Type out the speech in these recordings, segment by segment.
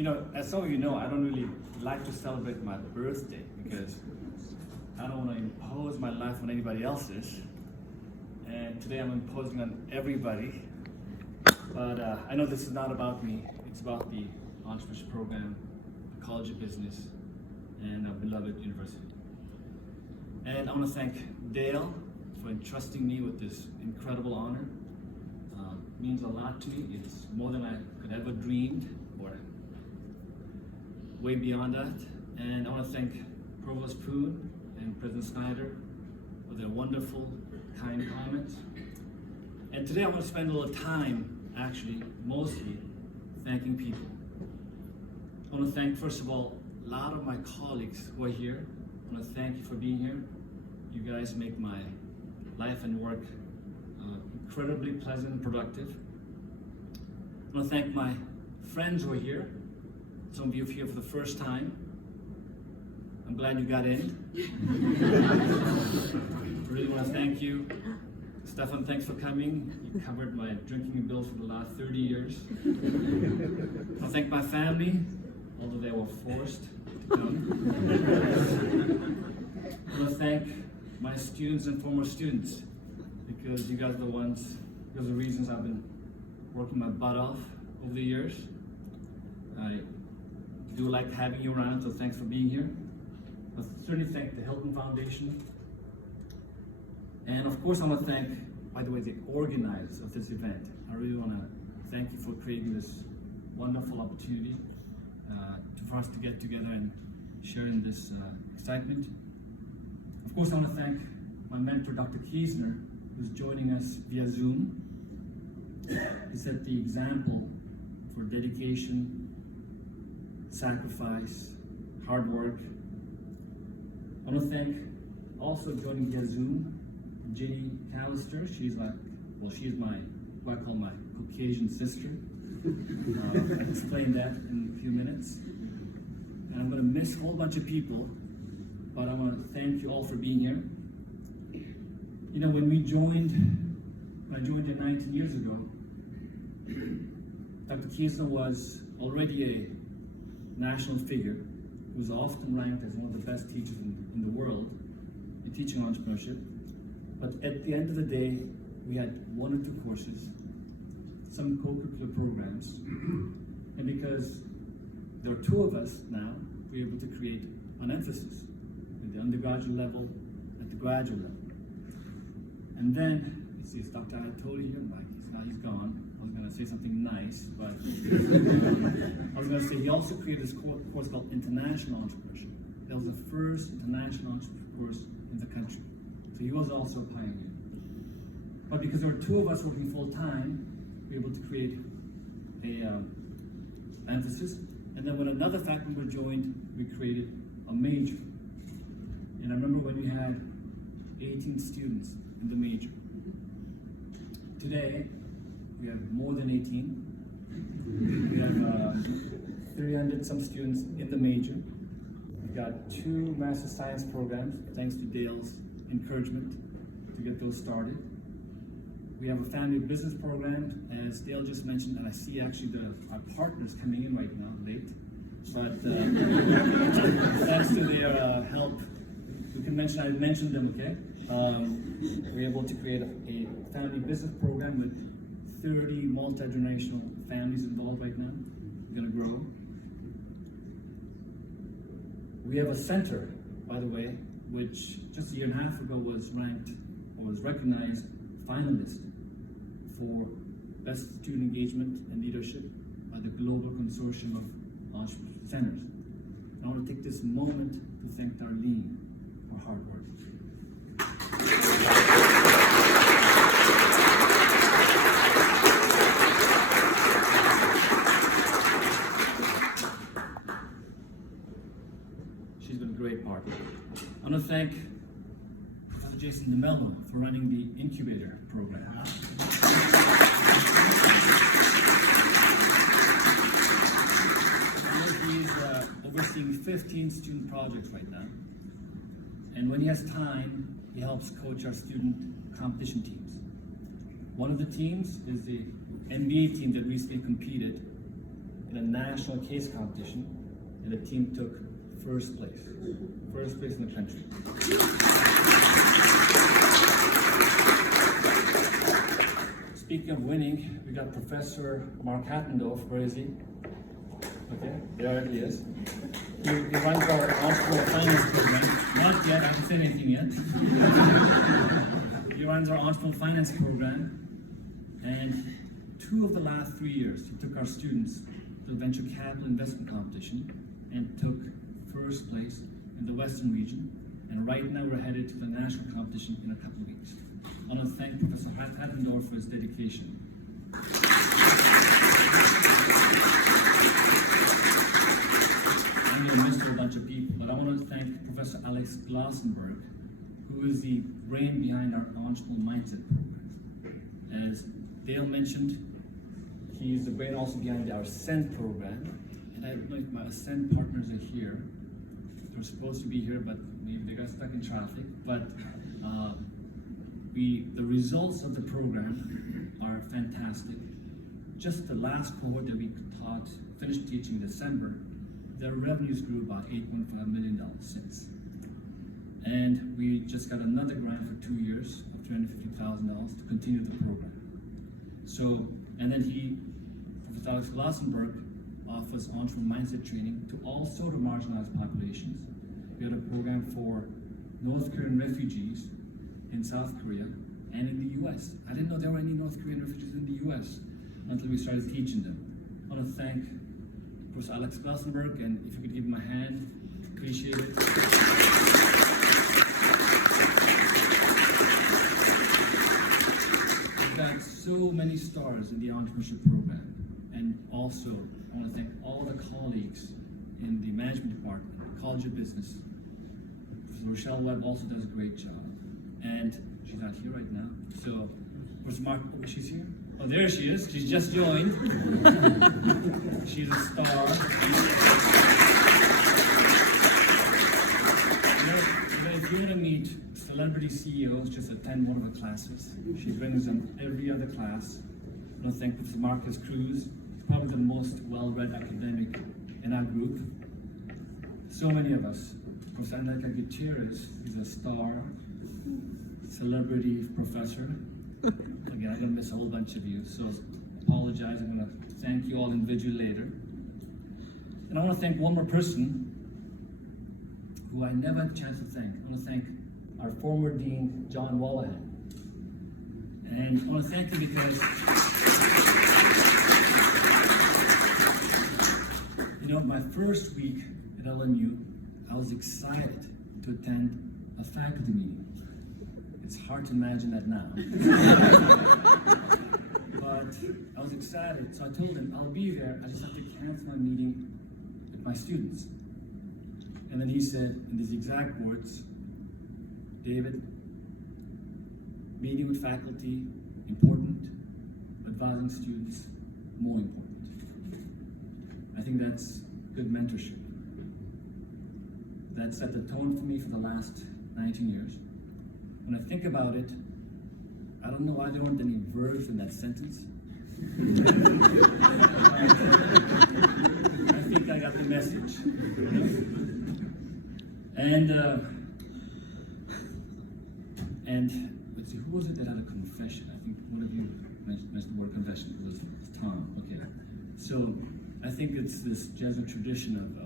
You know, as some of you know, I don't really like to celebrate my birthday because I don't want to impose my life on anybody else's. And today I'm imposing on everybody. But I know this is not about me. It's about the entrepreneurship program, the College of Business, and our beloved university. And I want to thank Dale for entrusting me with this incredible honor. It means a lot to me. It's more than I could ever dreamed, or way beyond that. And I want to thank Provost Poon and President Snyder for their wonderful, kind comments. And today I want to spend a little time, actually, mostly, thanking people. I want to thank, first of all, a lot of my colleagues who are here. I want to thank you for being here. You guys make my life and work incredibly pleasant and productive. I want to thank my friends who are here. Some of you are here for the first time. I'm glad you got in. I really want to thank you. Stefan, thanks for coming. You covered my drinking bill for the last 30 years. I want to thank my family, although they were forced to come. I want to thank my students and former students, because you guys are the ones, because of the reasons I've been working my butt off over the years. I do like having you around, so thanks for being here. I certainly thank the Hilton Foundation. And of course I want to thank, by the way, the organizers of this event. I really want to thank you for creating this wonderful opportunity for us to get together and share in this excitement. Of course I want to thank my mentor, Dr. Kiesner, who's joining us via Zoom. He set the example for dedication, sacrifice, hard work. I want to thank, also joining via Zoom, Jenny Callister. She's like, well, she's my, what I call my Caucasian sister. I'll explain that in a few minutes. And I'm going to miss a whole bunch of people, but I want to thank you all for being here. You know, when I joined here 19 years ago, Dr. Kiesner was already a national figure who was often ranked as one of the best teachers in the world in teaching entrepreneurship. But at the end of the day, we had 1 or 2 courses, some co-curricular programs, and because there are 2 of us now, we're able to create an emphasis at the undergraduate level, at the graduate level. And then, you see, it's Dr. Ayatollah here, Mike, he's gone. I was going to say something nice, but I was going to say he also created this course called International Entrepreneurship. That was the first international entrepreneurship course in the country. So he was also a pioneer. But because there were 2 of us working full time, we were able to create a emphasis. And then when another faculty member joined, we created a major. And I remember when we had 18 students in the major. Today, we have more than 18. We have 300 some students in the major. We've got 2 Master Science programs, thanks to Dale's encouragement to get those started. We have a family business program, as Dale just mentioned, and I see actually our partners coming in right now, late. But thanks to their help, we can mention, I mentioned them, okay? We're able to create a family business program with 30 multi-generational families involved right now. We're going to grow. We have a center, by the way, which just a year and a half ago was ranked, or was recognized finalist for Best Student Engagement and Leadership by the Global Consortium of Entrepreneur Centers. And I want to take this moment to thank Darlene for hard work. She's been a great partner. I want to thank Professor Jason DeMello for running the incubator program. He's overseeing 15 student projects right now. And when he has time, he helps coach our student competition teams. One of the teams is the NBA team that recently competed in a national case competition, and the team took first place in the country. Speaking of winning, we got Professor Mark Hattendorf. Where is he? Okay, there he is. He runs our entrepreneurial finance program. Not yet, I haven't said anything yet. He runs our entrepreneurial finance program, and 2 of the last 3 years, he took our students to the venture capital investment competition and took first place in the Western region. And right now we're headed to the national competition in a couple of weeks. I want to thank Professor Hattendorf for his dedication. I'm going to miss a bunch of people, but I want to thank Professor Alex Glossenberg, who is the brain behind our entrepreneurial mindset program. As Dale mentioned, he's the brain also behind our Ascend program. And I don't know if my Ascend partners are here. They're supposed to be here, but maybe they got stuck in traffic. But the results of the program are fantastic. Just the last cohort that we finished teaching in December, their revenues grew about $8.5 million since. And we just got another grant for 2 years of $350,000 to continue the program. So, and then Professor Alex Glossenberg offers entrepreneurial mindset training to all sort of marginalized populations. We had a program for North Korean refugees in South Korea and in the US. I didn't know there were any North Korean refugees in the US until we started teaching them. I want to thank Professor Alex Glossenberg, and if you could give him a hand, appreciate it. We've got so many stars in the entrepreneurship program, and also I want to thank all the colleagues in the management department, College of Business. Professor Rochelle Webb also does a great job, and she's not here right now. So, Professor Mark, she's here? Oh, there she is. She's just joined. She's a star. If you want to meet celebrity CEOs, just attend one of her classes. She brings them every other class. I want to thank Professor Marcus Cruz, probably the most well-read academic in our group. So many of us. Professor Enrique Gutierrez is a star, celebrity professor. Again, I'm going to miss a whole bunch of you, so apologize. I'm going to thank you all individually later. And I want to thank one more person who I never had a chance to thank. I want to thank our former Dean, John Wallahan. And I want to thank him because, you know, my first week at LMU, I was excited to attend a faculty meeting. It's hard to imagine that now. But I was excited, so I told him, I'll be there, I just have to cancel my meeting with my students. And then he said, in these exact words, David, meeting with faculty, important, advising students, more important. I think that's good mentorship. That set the tone for me for the last 19 years. When I think about it, I don't know why there weren't any verbs in that sentence. I think I got the message. And let's see, who was it that had a confession? I think one of you mentioned the word confession. It was Tom. Okay. So I think it's this Jesuit tradition of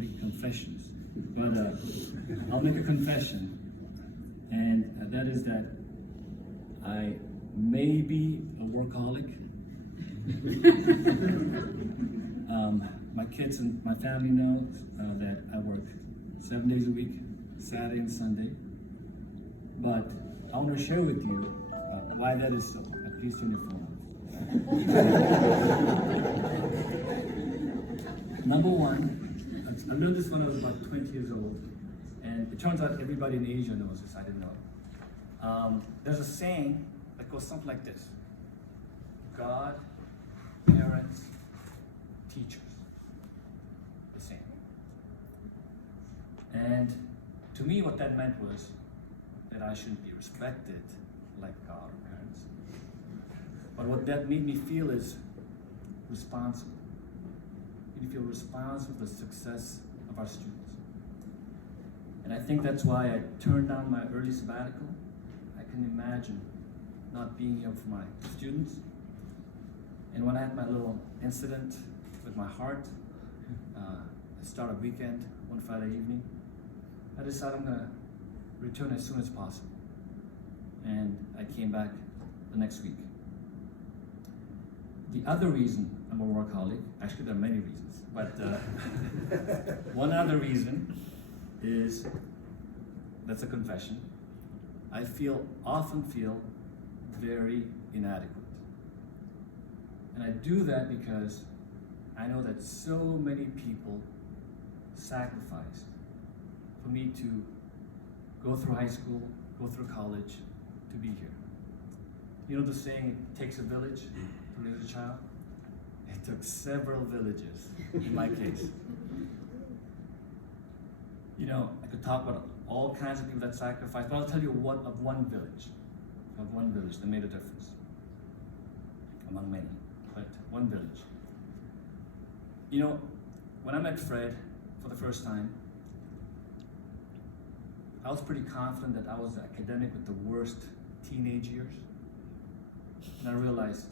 making confessions. But I'll make a confession, and that is that I may be a workaholic. My kids and my family know that I work 7 days a week, Saturday and Sunday. But I want to share with you why that is so. Please turn your phone on. Number one, I learned this when I was about 20 years old, and it turns out everybody in Asia knows this. I didn't know. There's a saying that goes something like this: God, parents, teachers. The same. And to me, what that meant was that I should be respected like God or parents. But what that made me feel is responsible. we feel responsible for the success of our students. And I think that's why I turned down my early sabbatical. I can imagine not being here for my students. And when I had my little incident with my heart, I started a weekend, one Friday evening, I decided I'm gonna return as soon as possible. And I came back the next week. The other reason I'm a workaholic, actually there are many reasons, but one other reason is, that's a confession, I often feel very inadequate. And I do that because I know that so many people sacrificed for me to go through high school, go through college, to be here. You know the saying, it takes a village to raise a child? It took several villages in my case. You know, I could talk about all kinds of people that sacrificed, but I'll tell you of one village that made a difference, among many, but one village. You know, when I met Fred for the first time, I was pretty confident that I was an academic with the worst teenage years. And I realized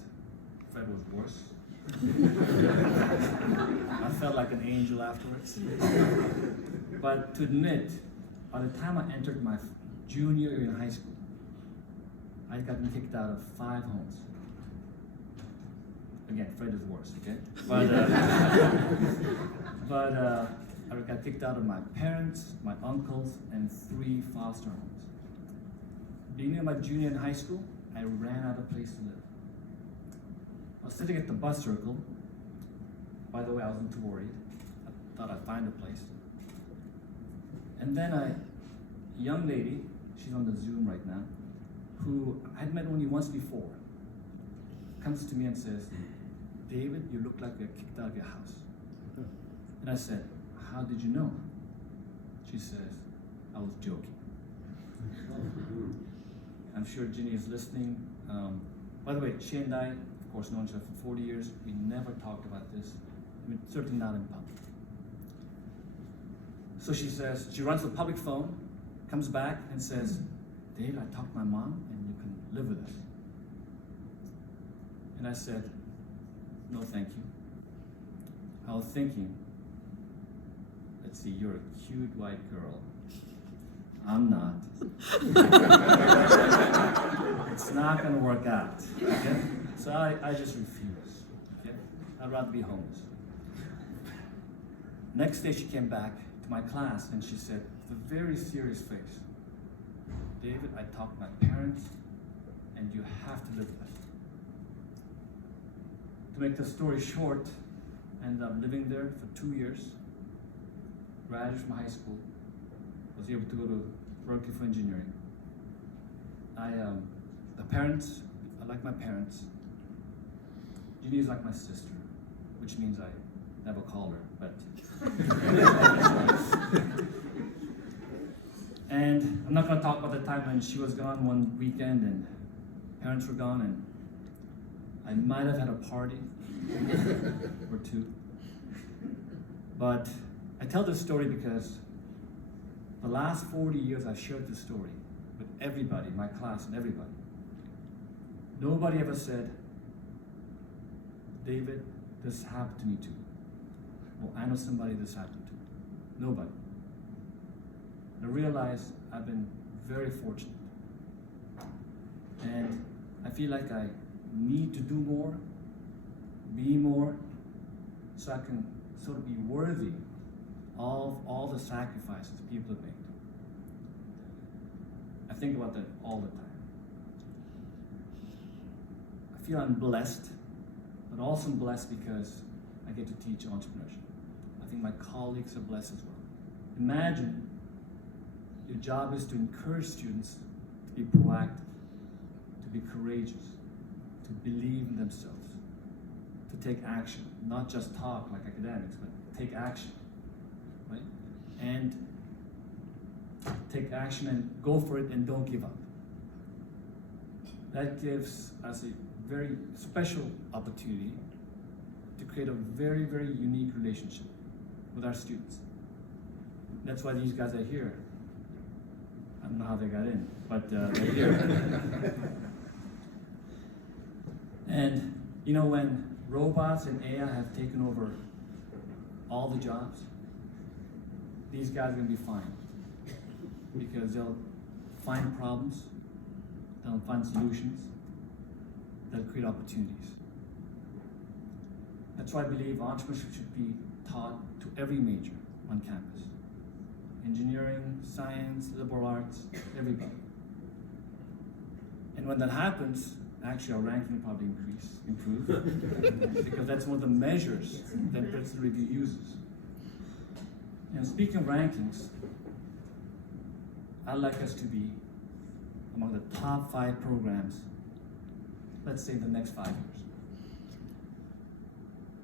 Fred was worse. I felt like an angel afterwards. But to admit, by the time I entered my junior year in high school, I had gotten kicked out of 5 homes. Again, Fred is worse, okay? But I got kicked out of my parents, my uncles, and 3 foster homes. Beginning of my junior in high school, I ran out of place to live. I was sitting at the bus circle. By the way, I wasn't too worried. I thought I'd find a place. And then a young lady, she's on the Zoom right now, who I'd met only once before, comes to me and says, "David, you look like you're kicked out of your house." And I said, "How did you know?" She says, "I was joking." I'm sure Ginny is listening. By the way, she and I, of course, known each other for 40 years. We never talked about this. I mean, certainly not in public. So she says, she runs the public phone, comes back and says, "David, I talked to my mom and you can live with us." And I said, "No, thank you." I was thinking, let's see, you're a cute white girl. I'm not. It's not gonna work out, okay? So I just refuse, okay? I'd rather be homeless. Next day she came back to my class and she said, with a very serious face, "David, I talked to my parents and you have to live with us." To make the story short, I ended up living there for 2 years, graduated from high school, was able to go to Berkeley for engineering. The parents, I like my parents. Ginny is like my sister, which means I never call her, but. And I'm not gonna talk about the time when she was gone one weekend and parents were gone and I might have had a party or 2. But I tell this story because the last 40 years I've shared this story with everybody, my class and everybody. Nobody ever said, "David, this happened to me too." Well, I know somebody this happened to. Nobody. And I realize I've been very fortunate. And I feel like I need to do more, be more, so I can sort of be worthy of all the sacrifices people have made. I think about that all the time. I feel I'm blessed, but also I'm blessed because I get to teach entrepreneurship. I think my colleagues are blessed as well. Imagine your job is to encourage students to be proactive, to be courageous, to believe in themselves, to take action, not just talk like academics, but take action, right? And take action and go for it and don't give up. That gives us a very special opportunity to create a very, very unique relationship with our students. That's why these guys are here. I don't know how they got in, but they're here. And you know, when robots and AI have taken over all the jobs, these guys are going to be fine, because they'll find problems, they'll find solutions, they'll create opportunities. That's why I believe entrepreneurship should be taught to every major on campus. Engineering, science, liberal arts, everybody. And when that happens, actually our ranking will probably improve, because that's one of the measures that Princeton Review uses. And speaking of rankings, I'd like us to be among the top 5 programs, let's say, the next 5 years.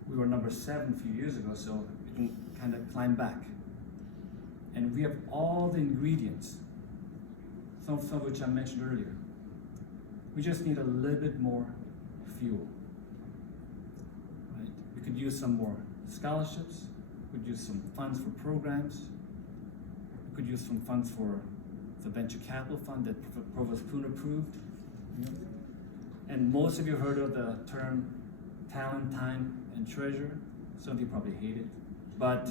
We were number 7 a few years ago, so we can kind of climb back. And we have all the ingredients, some of which I mentioned earlier. We just need a little bit more fuel. Right? We could use some more scholarships, we could use some funds for programs, we could use some funds for the venture capital fund that Provost Poon approved. And most of you heard of the term talent, time, and treasure. Some of you probably hate it, but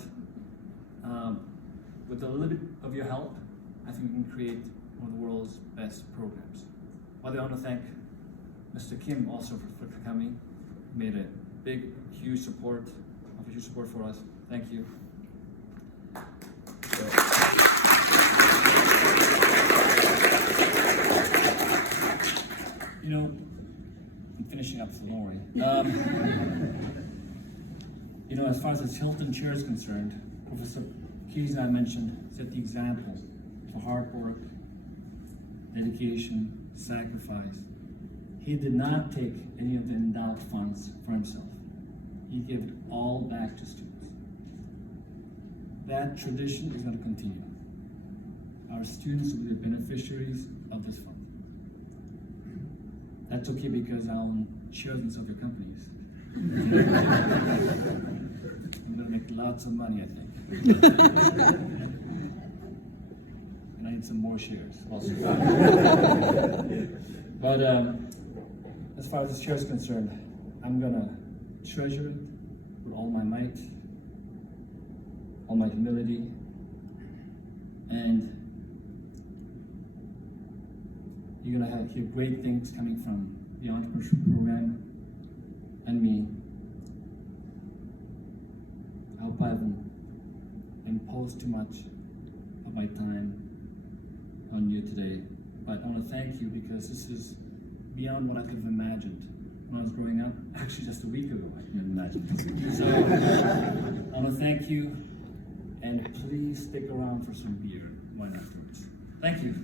with a little bit of your help, I think we can create one of the world's best programs. By the way, I want to thank Mr. Kim also for coming. He made a big, huge support for us. Thank you. You know, I'm finishing up, so don't worry. You know, as far as this Hilton chair is concerned, Professor Keys, I mentioned, set the example for hard work, dedication, sacrifice. He did not take any of the endowed funds for himself. He gave it all back to students. That tradition is going to continue. Our students will be the beneficiaries of this fund. That's okay, because I own shares in some of your companies. I'm going to make lots of money, I think. And I need some more shares also. But as far as this chair is concerned, I'm going to treasure it with all my might, all my humility, and you're going to hear great things coming from the entrepreneurship program and me. I hope I haven't imposed too much of my time on you today, but I want to thank you, because this is beyond what I could have imagined when I was growing up. Actually, just a week ago, I couldn't imagine. So I want to thank you, and please stick around for some beer and wine afterwards. Thank you.